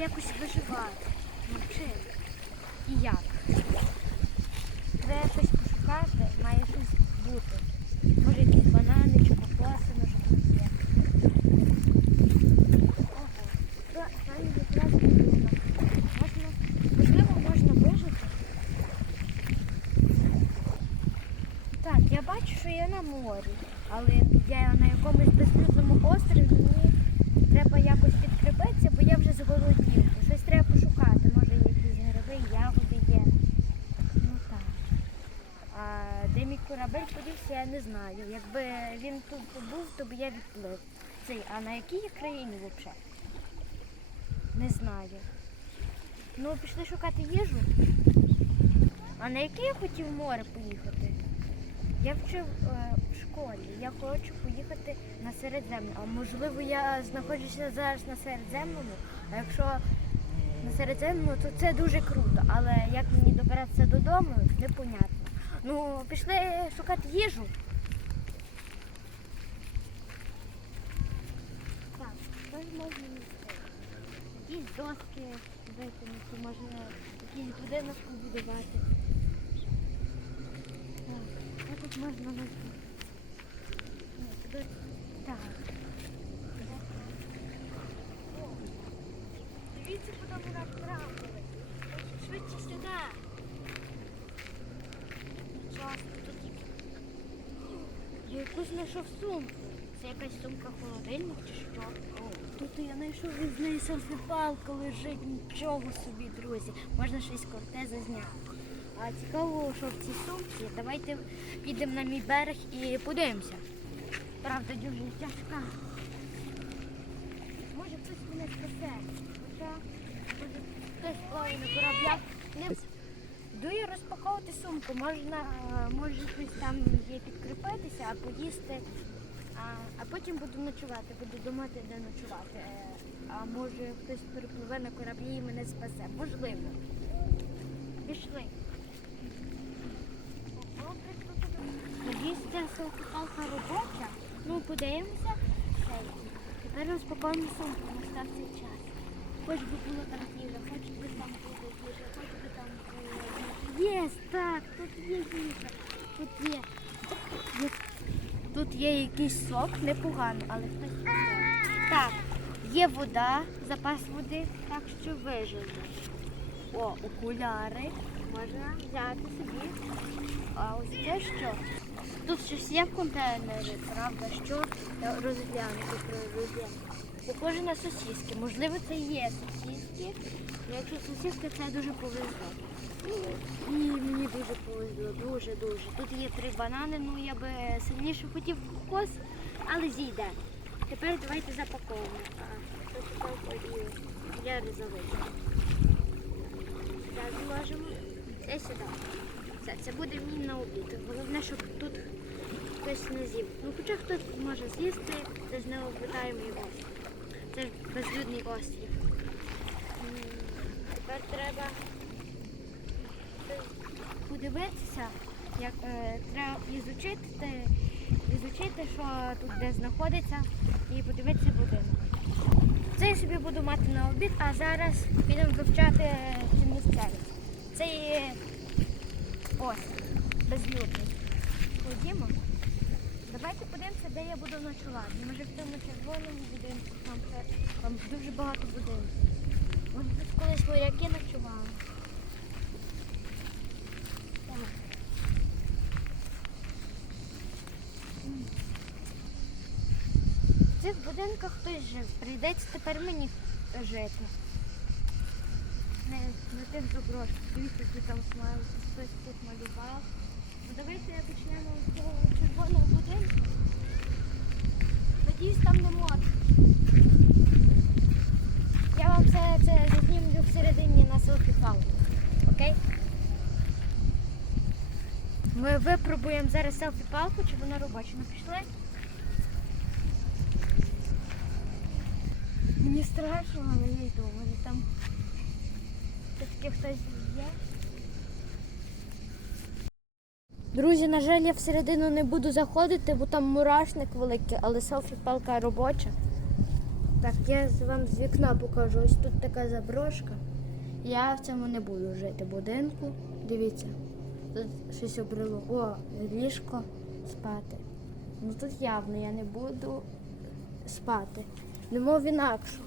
якось виживати. Ну чим? І як? Треба щось пошукати, має щось бути. Може якісь банани чи кокоси, може тут є. Ого, там якраз будинок. Можна, можливо, можна вижити. Так, я бачу, що я на морі, але я на якомусь безлюдному острові, мені треба якось підкріпитися, бо я вже зголоднів. Щось треба пошукати. Може якісь гриби, ягоди є. Ну так. А де мій корабель подівся, я не знаю. Якби він тут був, то б я відплив. Цей, а на якій країні взагалі? Не знаю. Ну, пішли шукати їжу. А на яке я хотів море поїхати? Я вчив е, в школі. Я хочу поїхати на Середземне. А можливо, я знаходжуся зараз на Середземному. А якщо на Середземному, то це дуже круто. Але як мені добиратися додому, непонятно. Ну, пішли шукати їжу. Так, що можна їсти? Якісь доски викинути, можна якийсь будинок побудувати. Так, що тут можна знайти? Так. Дивіться, куди ми направили. Швидше сюди. Часто тут я знайшов сумку. Це якась сумка холодильник чи що? Тут я знайшов із неї селфі-палка лежить, нічого собі, друзі. Можна щось круте зазняти. А цікаво, що в цій сумці. Давайте підемо на мій берег і подивимося. Правда, дуже тяжка. Може хтось мене спасе. Хоча, може хтось плаває на кораблях. Йду я розпаковувати сумку. Можна, е, може щось там є підкріпитися, а поїсти. А, а потім буду ночувати, буду думати, де ночувати. Е, А може хтось перепливе на кораблі і мене спасе. Можливо. Пішли. Надіюсь, ця селфі-палка робоча. Ну, подивимося. Тепер розпакуємо сумку, настав цей час. Хоч би було там їжа, хоч би там було їжа, хоч би. Є, так, тут є їжа. Тут є. Тут є якийсь сок, непогано, але хтось. Так, є вода, запас води, так що виживе. О, окуляри. Можна взяти собі. А ось це що? Тут щось є в контейнері, правда? Що розглянути розглянути. Похоже на сосиски. Можливо, це є сосиски. Якщо сосиски, це дуже повезло. І мені дуже повезло, дуже дуже. Тут є три банани, ну я би сильніше хотів кокос, але зійде. Тепер давайте запаковуємо. А, це сюди і я різовий. Сюди зложимо. Це сюди. Все, це буде мій на обід. Головне, щоб тут хтось не з'їв. Ну хоча хтось може з'їсти, ж не облітаємо його. Це безлюдний острів. Тепер треба подивитися, як е, треба ізучити, ізучити, що тут де знаходиться, і подивитися будинок. Це я собі буду мати на обід, а зараз підемо вивчати цю місцевість. Це є острів, безлюдний. Ходімо. Давайте подивимося, де я буду ночувати. Може в цьому червоному будинку, там, там дуже багато будинків. Тут колись моряки ночували. В цих будинках хтось жив. Прийдеться тепер мені жити. Не, не тих заброшок. Дивіться, що там смайл, хтось тут малював. Ну, давайте почнемо з цього червоного будинку. Надіюсь, там не мод. Я вам все це зазнімлю всередині на селфі палку. Окей? Ми випробуємо зараз селфі палку, чи вона робоча. Ну пішли. Мені страшно, але я йду. Може там все-таки хтось є. Друзі, на жаль, я всередину не буду заходити, бо там мурашник великий, але селфі-палка робоча. Так, я вам з вікна покажу. Ось тут така заброшка. Я в цьому не буду жити будинку. Дивіться, тут щось обрило. О, ліжко спати. Ну тут явно я не буду спати. Немов інакшу.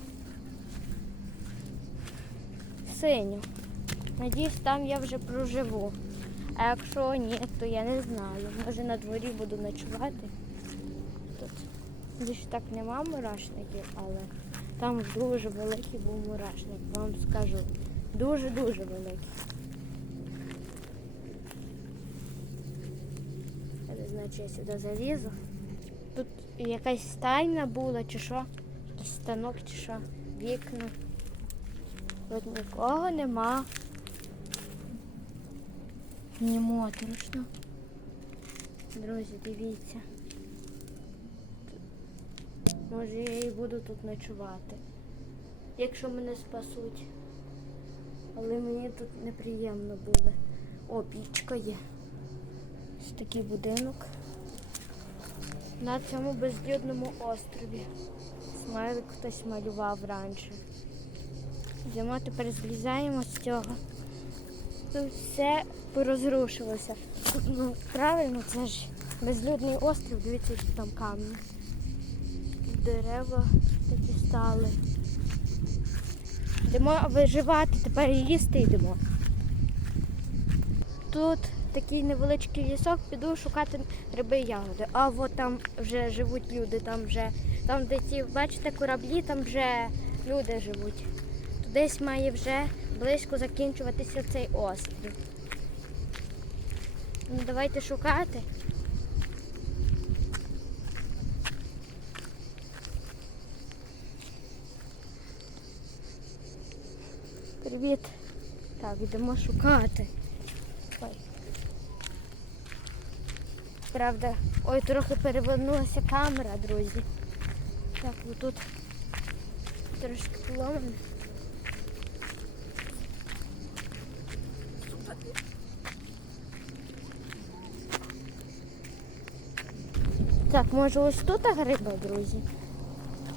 Синю. Надіюсь, там я вже проживу. А якщо ні, то я не знаю. Може на дворі буду ночувати. Більше так нема мурашників, але там дуже великий був мурашник, вам скажу. Дуже-дуже великий. Я не знаю, чи я сюди залізу. Тут якась стайна була, чи що? Якийсь станок, чи що? Вікна. Тут нікого нема. Мені моторошно. Друзі, дивіться. Може я і буду тут ночувати. Якщо мене спасуть. Але мені тут неприємно буде. О, пічка є. Ось такий будинок. На цьому безлюдному острові. Смайлик хтось малював раніше. Йдемо тепер злізаємо з цього. Тут все порозрушилося. Ну, правильно, це ж безлюдний острів, дивіться, які там камні. Дерева такі стали. Йдемо виживати, тепер їсти йдемо. Тут такий невеличкий лісок, піду шукати гриби і ягоди. А от там вже живуть люди, там вже, там де ті, бачите, кораблі, там вже люди живуть. Тут десь має вже близько закінчуватися цей острів. Ну давайте шукати. Привіт. Так, йдемо шукати. Ой. Правда, ой, трохи перевернулася камера, друзі. Так, отут трошки поломано. Так, може ось тут гриби, друзі?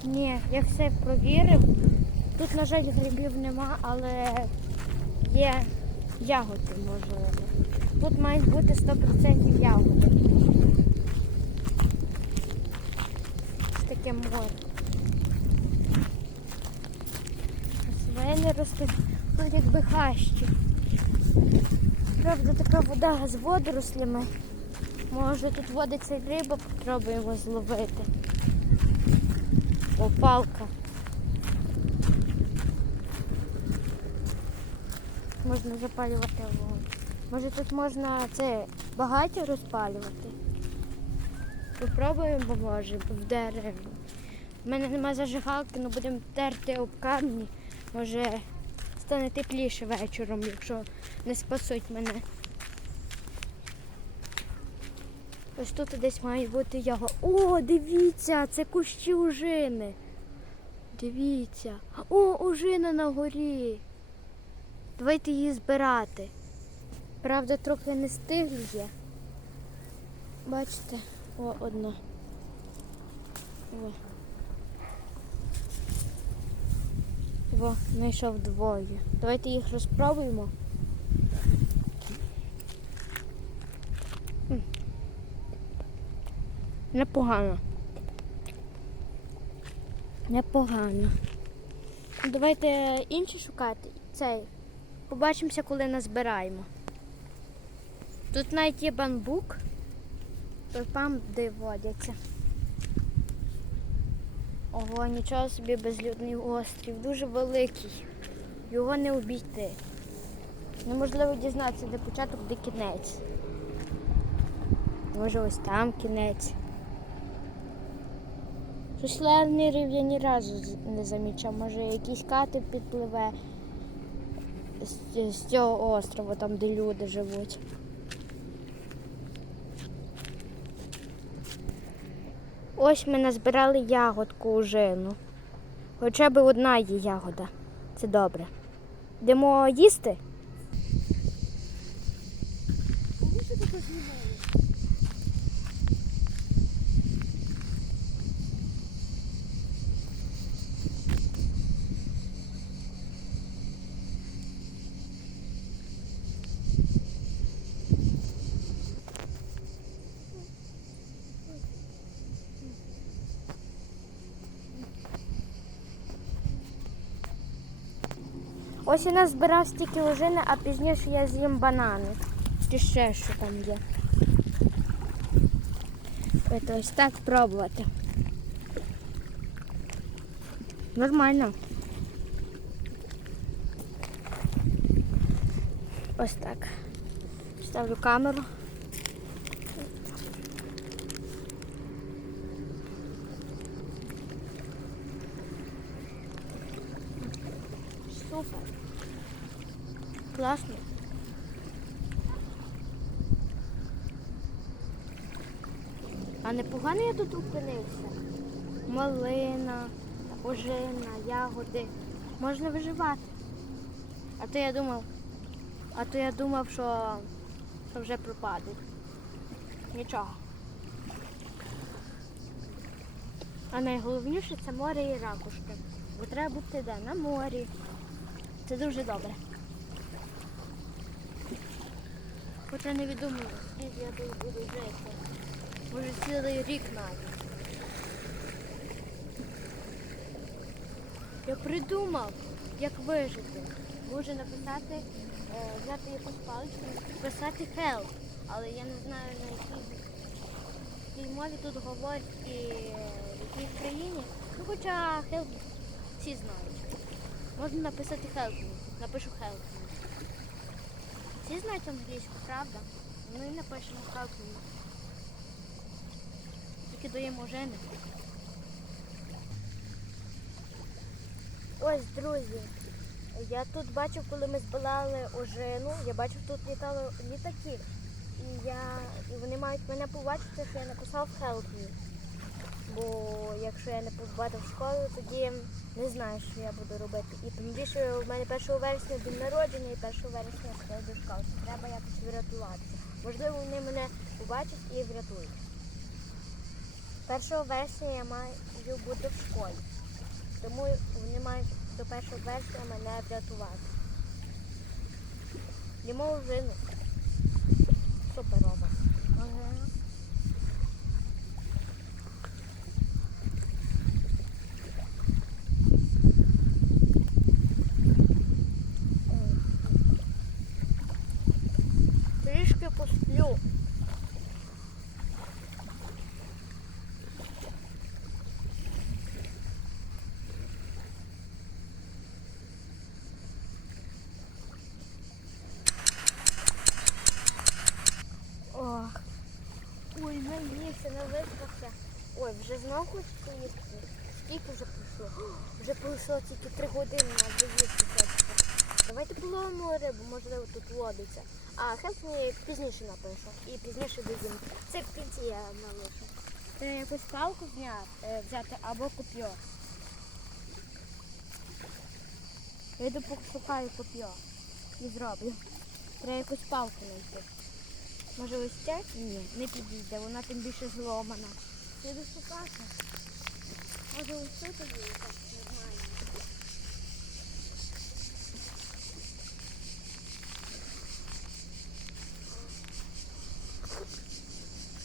Ні, я все провірив. Тут, на жаль, грибів нема, але є ягоди, можливо. Тут мають бути 100% ягоди. Ось таке море. Свини ростуть, тут якби хащі. Правда, така вода з водорослями. Може тут водиться риба, попробуємо зловити. О, палка. Можна запалювати вогонь. Може тут можна це багаття розпалювати? Попробуємо, може, в дерево. У мене нема зажигалки, але будемо терти об камні. Може стане тепліше вечором, якщо не спасуть мене. Ось тут десь має бути яго. О, дивіться, це кущі ужини. Дивіться. О, ужина на горі. Давайте її збирати. Правда, трохи не стиглі є. Бачите? О, одна. О. Во, знайшов двоє. Давайте їх розпробуємо. Непогано. Непогано. Давайте інші шукати. Цей. Побачимося, коли назбираємо. Тут навіть є бамбук, там де водяться. Ого, нічого собі безлюдний острів, дуже великий. Його не обійти. Неможливо дізнатися, де початок, де кінець. Може ось там кінець. Щось левний рівня ні разу не замічав. Може якийсь катер підпливе з, цього острова, там де люди живуть. Ось ми назбирали ягодку у жину. Хоча б одна є ягода. Це добре. Йдемо їсти? Ось я назбирав стільки ожини, а пізніше я з'їм банани. Чи ще що там є. Ось ось так спробувати. Нормально. Ось так. Ставлю камеру. Класно. А непогано я тут опинився. Малина, ожина, ягоди. Можна виживати. А то я думав, а то я думав, що, що вже пропадуть. Нічого. А найголовніше це море і ракушки. Бо треба бути де? На морі. Це дуже добре. Хоча невідомо, скільки я тут буду жити. Може цілий рік навіть. Я придумав, як вижити. Може написати, е, взяти якусь паличку, писати help. Але я не знаю на якій, якій мові тут говорять і е, в якій країні. Ну хоча help всі знають. Можна написати help. Напишу help. Всі знають англійську, правда? Ну і напишемо help me. Тільки даємо жени. Ось, друзі, я тут бачив, коли ми збирали ожину, я бачив, тут літали літаки. І я, і вони мають мене побачити, що я написав help me. Бо якщо я не побачив школу, тоді не знаю, що я буду робити. І тим більше у мене 1 вересня день народження і 1 вересня я до школи. Треба якось врятуватися. Можливо, вони мене побачать і врятують. 1 вересня я маю бути в школі. Тому вони мають до 1 вересня мене врятувати. Їмо ожину. Суперова. Наївся, нависпався. Ой, вже знову хочеться їсти. Скільки вже пройшло? Вже пройшло тільки три години, а вже їсти хочеться. Давайте половимо рибу, можливо, тут водиться. А хелп мені пізніше напишу. І пізніше доїм. Це в кінці я налишу. Треба якусь палку зняти, е, взяти або коп'йо. Я йду пошукаю коп'йо і зроблю. Треба якусь палку знайти. Може ось ця? Ні, не підійде, вона тим більше зломана. Я йду шукати. Може ось це тоді так нормально.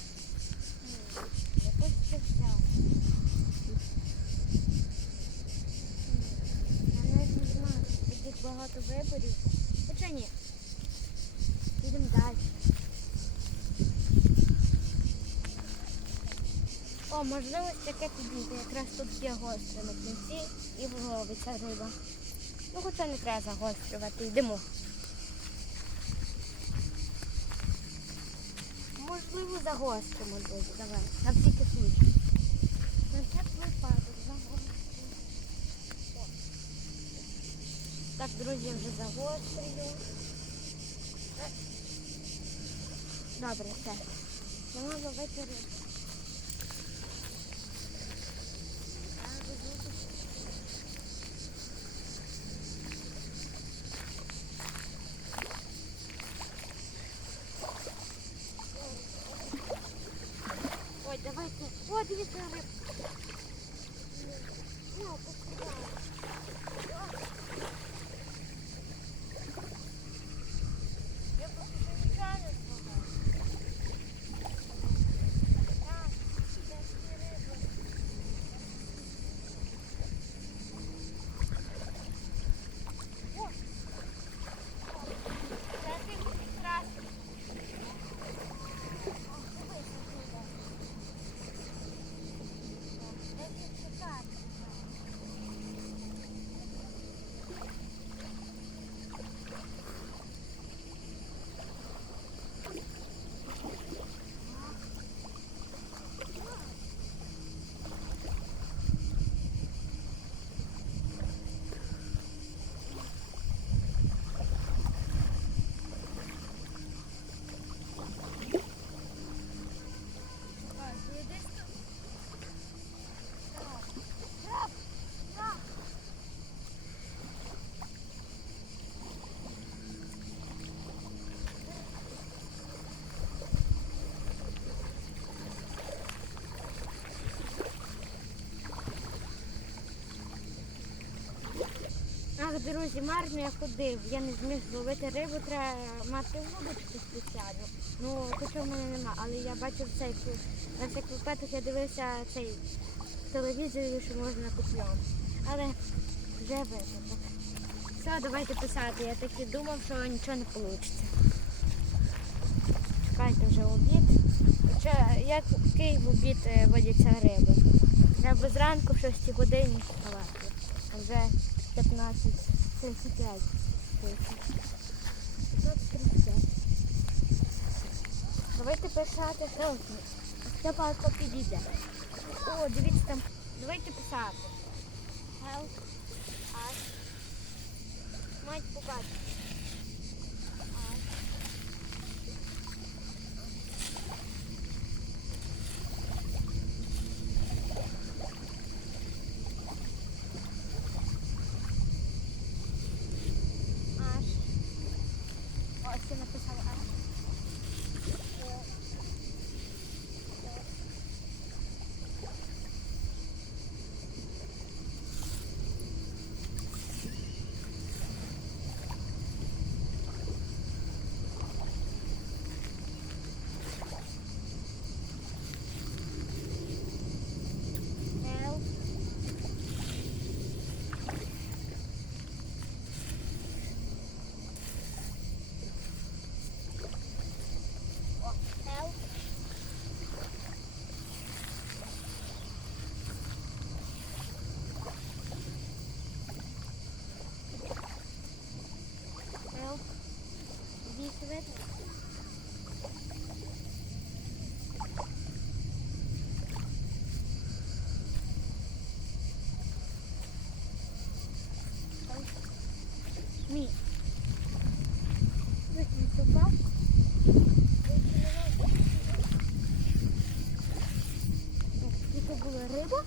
М, Якось ще взяв. М, Я навіть не знаю, таких багато виборів. Хоча ні. Підемо далі. О, можливо, таке підійде. Якраз тут є гостре на кінці і ловиться риба. Ну, хоча не треба загострювати, йдемо. Можливо, загостримо, друзі. Давай. На всякий случай. На всякий випадок загостримо. Так, друзі, вже загострюю. Е. Добре, все. Давай ловити рибу. Друзі, марно я ходив. Я не зміг зловити рибу, треба мати вудочку спеціально. Ну, хоча в мене нема, але я бачив цей на всяких випадок я дивився цей телевізор, що можна купляти. Але вже випадок. Все, давайте писати. Я таки думав, що нічого не вийде. Чекайте вже обід. Хоча як в обід е, водяться риби? Треба зранку в 6 годині вставати. Вже 15.35. 35. Давайте писати селфі. Ця палка підійде. О, дивіться там. Давайте писати. Help us. Мать побачити. Аж. Ось я написала аж. Help. Help. Help. Здесь видно? Мій. Викинь собак. Тут була риба.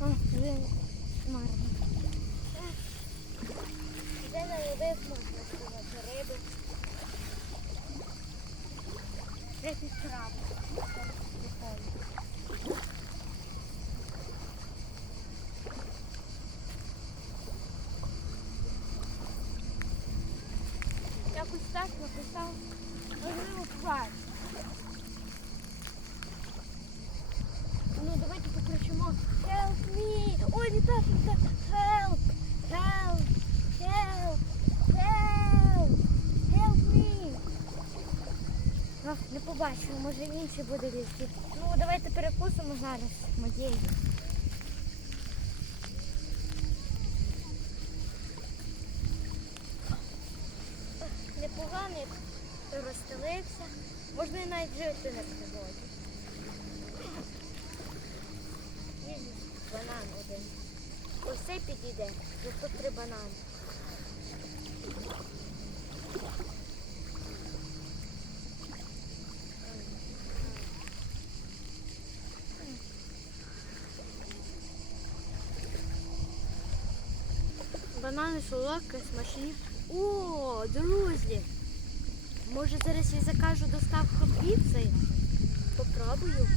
А, вже марно. Де наловив можна сказати риби. Десять краб. Якось так написав. Можливо, плач. Ну, давайте покричимо Help me! Ой, не так, не так. Help! Help! Help! Help! Help me! Побачимо, може інший буде лізти. Ну, давайте перекусимо зараз моєю. Непоганий розстелився. Можна і навіть жити на природі. Є банан один. Ось цей підійде. Тут три банани. Банани солодкі, смачні. О, друзі! Може зараз я закажу доставку піци? Попробую.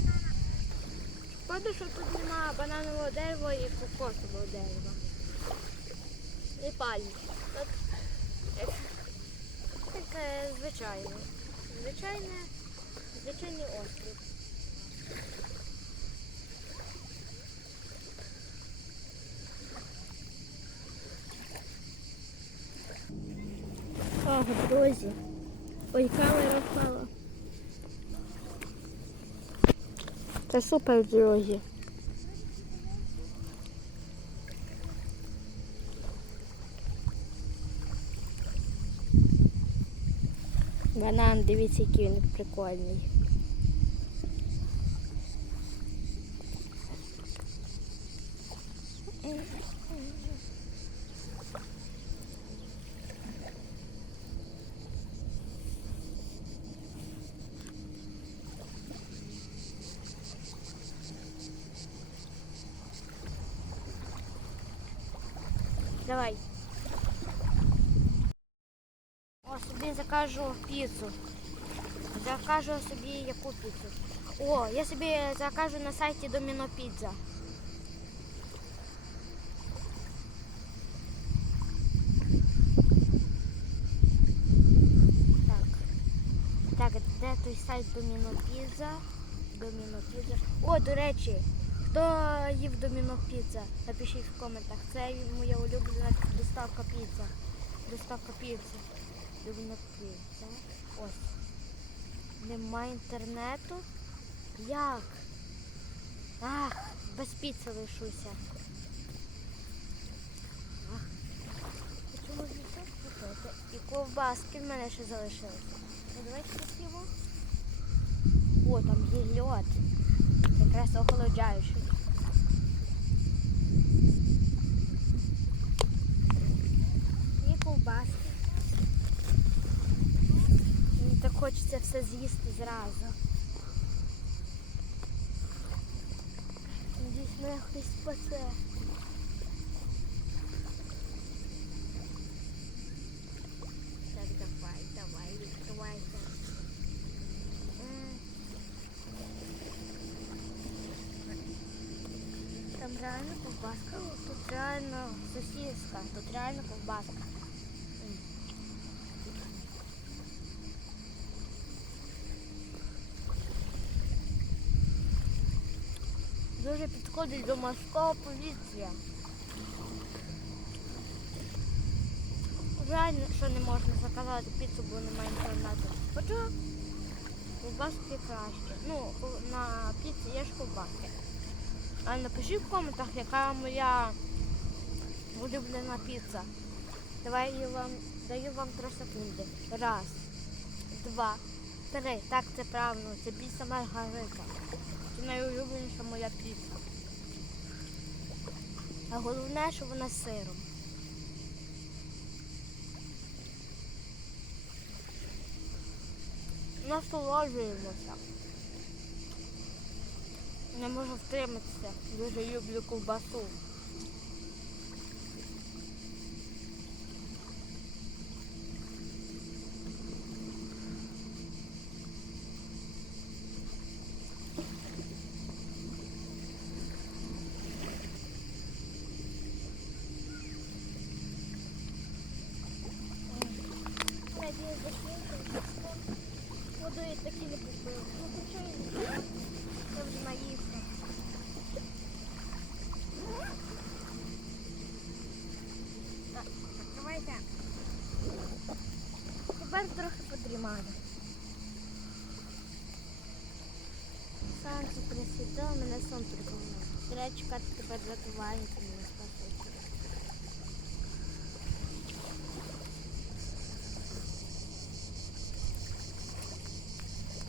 Шкода, що тут нема бананового дерева і кокосового дерева. І пальм. Тут таке звичайне. Звичайне, звичайний острів. Ого, друзі. Ой, камера впала. Це супер, друзі. Банан, дивіться, який він прикольний. Давай. О, себе закажу пиццу. Закажу себе яку піцу. О, я себе закажу на сайте Домино Пицца. Так, так это сайт Домино Пицца. Домино Пицца. О, до речи. Хто їв Доміно Піца? Напишіть в коментах. Це моя улюблена доставка піца. Доставка піци. Доміно Піца. Ось. Нема інтернету. Як? Ах, без піци лишуся. Ах. Чому ж це купити? І ковбаски в мене ще залишилися. Ну, давайте його. О, там є льод. Якраз охолоджаючий. І ковбаски. Мені так хочеться все з'їсти зразу. Мене хтось спасе. Так, давай, давай, відкривайся. М. Там реально ковбаска, тут реально сосиска, тут реально ковбаска. М. Дуже підходить до морського повітря. Жаль, що не можна заказати піцу, бо немає інтернету. Хоча ковбаски краще. Ну, на піці є ж ковбаски. А напишіть в коментах, яка моя улюблена піца. Давай я вам даю вам 3 секунди. Раз, два, три. Так, це правильно. Це піца Маргарита. Найулюбленіша моя піца. А головне, що вона з сиром. Насолоджуємося. Не можу втриматися. Дуже люблю ковбасу. Надіюсь, закінчив. Водою такі не купив. Ну хоча й я вже наївся. Так, закривайте. Тепер трохи подрімаю. Сонце присвітило, мене сон прикольно. Треба чекати тепер рятувальника мене спасти.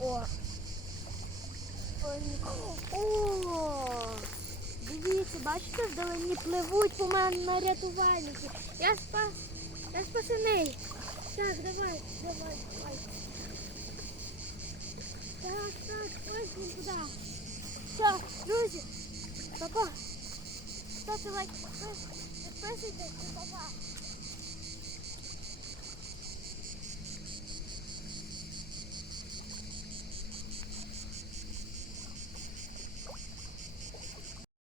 О! О! Дивіться, бачите, вдалині пливуть по мене на рятувальники. Я спас, я спасений. Так, давай, давай, давай. Так, так, ось він туди. Все, друзі, папа. Ставте лайк, підписуйтесь, папа.